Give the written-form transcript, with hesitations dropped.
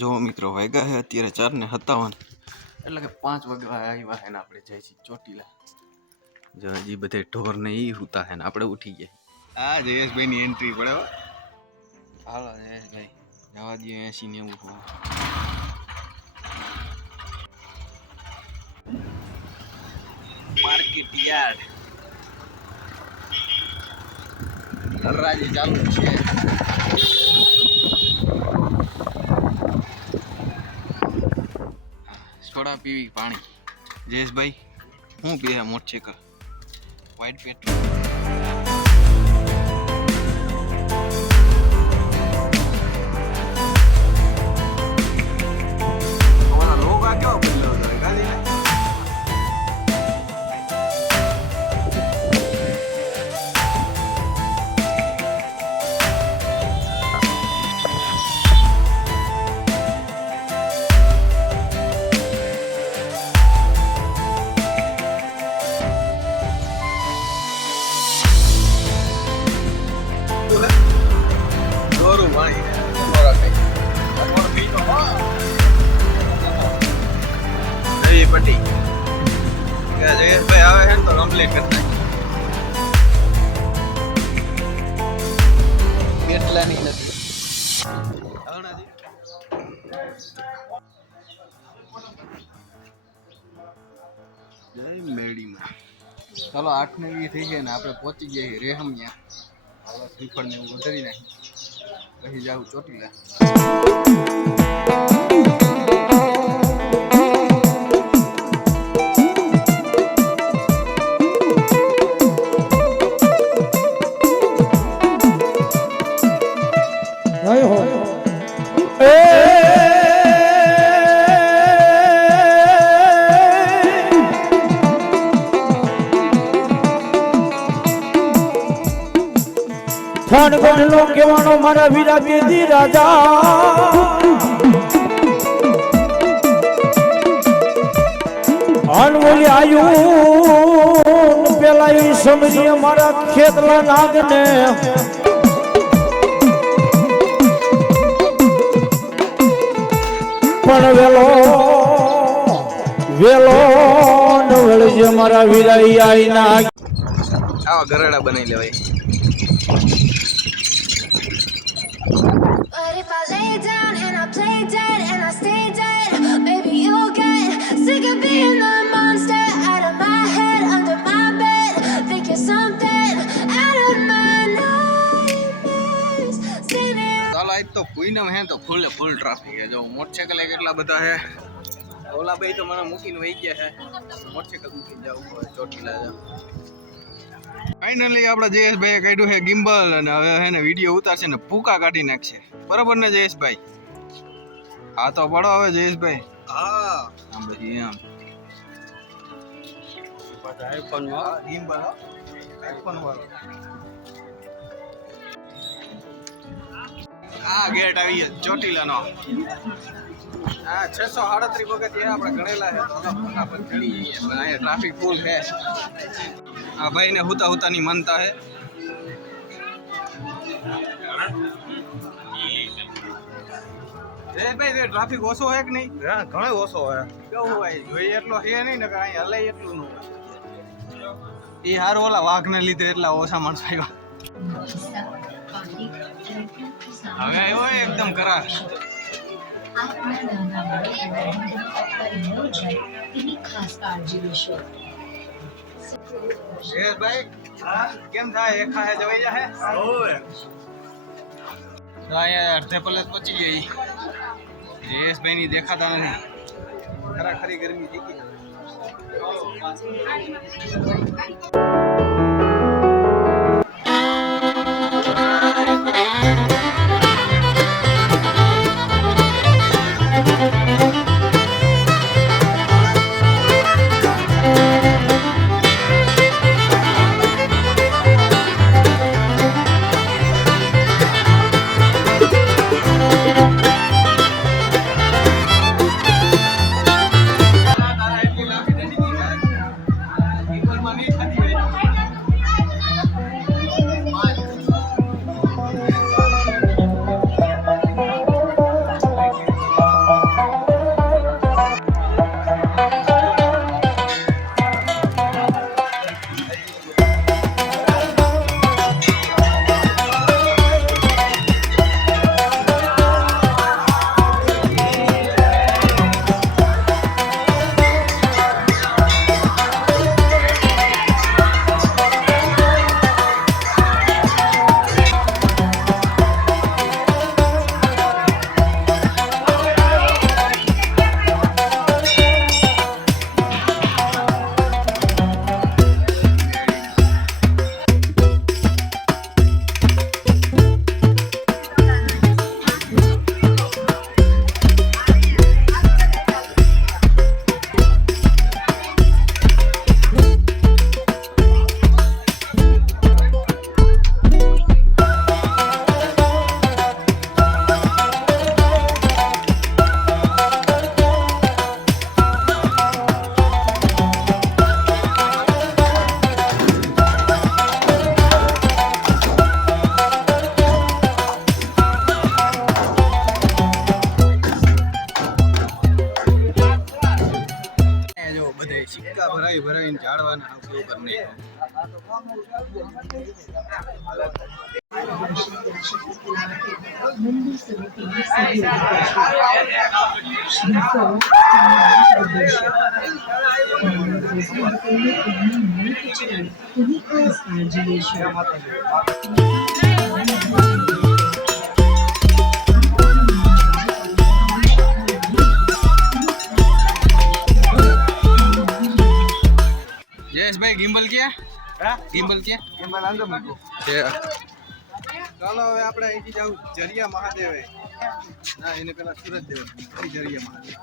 જો મિત્રો વાગ્યા છે અત્યારે 4:57 એટલે કે 5 વાગ્યા આવ્યા છે ને આપણે જઈએ છીએ ચોટીલા। જો હજી બધે ઢોર ને ઈ હુતા છે ને આપણે ઉઠી ગયા। આ જયેશભાઈ ની એન્ટ્રી પડે હો। હાલો જયેશભાઈ જવા દઈએ 80-90 માર્કેટ યાર્ડ હરાજી ચાલુ છે। सोडा पीवी पानी जयेश भाई हूँ पीए मोटरसाइकिल वाइट पेट्रोल पट्टी क्या जयेश भाई आवे हैं तो कंप्लीट करता है કેટલા ની નથી આવણા જી જય મેડી માં ચાલો 8 ને 20 થઈ ગયા ને આપણે પહોંચી ગયા રેહમિયા હાલો શ્રીફળ ને ઉતરી નાખી પછી જાવ ચોટીલા। ફોન ગણનો કેવાનો મારા વીરા બેદી રાજા અનમોલી આયુ પેલા ઈ સમરીએ મારા ખેતલા નાગને પણ વેલો ન વળજે મારા વીરા ઈ આઈ ના આવા ગરડા બનાવી લેવાય। तो पूनम है तो फुल ट्राफिक है। जो मोटरसाइकिल કેટલા બધા है ઓલા ભાઈ તો મને મૂકીને વહી ગયા છે મોટરસાઇકલ મૂકી જાવ ચોટીલા જાવ। ફાઇનલી આપડા જયેશભાઈ કાઢ્યું છે ગિમ્બલ અને હવે હે ને વિડિયો ઉતારશે ને ભૂકા કાઢી નાખશે બરાબર ને જયેશભાઈ? હા તો પડો હવે જયેશભાઈ। હા આમ બધી આમ પાછા આઈફોન માં ગિમ્બલ આઈફોન વાળો આ ગેટ આવી ચોટીલા નો આ 637 વખત એ આપણે ગણેલા છે તો ફટાફટ ચડી જઈએ પણ અહીંયા ટ્રાફિક ફૂલ છે। આ ભાઈ ને હુતા હુતાની માનતા છે। એ ભાઈ ટ્રાફિક ઓછો હોય કે નહીં? હા ઘણો ઓછો હોય કેવું હોય જોઈએ એટલો છે નહીં ને અહીં હલાય એટલું નું એ હાર ઓલા વાઘ ને લીધે એટલા ઓછા માણસો આવ્યા। હવે આવ્યો એકદમ કરાર ભાઈ કેમ થાય એકા હે જવાઈ જા હે અહીંયા અડધે પલે પહોંચી ગઈ જયેશભાઈ ની દેખાતા નથી ખરી ગરમી થઈ ગઈ। નહીં. मंदिर समिति ने सभी श्री स्वरूप तुम्हें खास काळजी लेशो જયેશભાઈ ગિમ્બલ ક્યાં? ગિમ્બલ ક્યાં? છે. ચાલો હવે આપણે અહીંથી જવું જરિયા મહાદેવે. ના એને પેલા સુરત દેવ જરિયા મહાદેવ.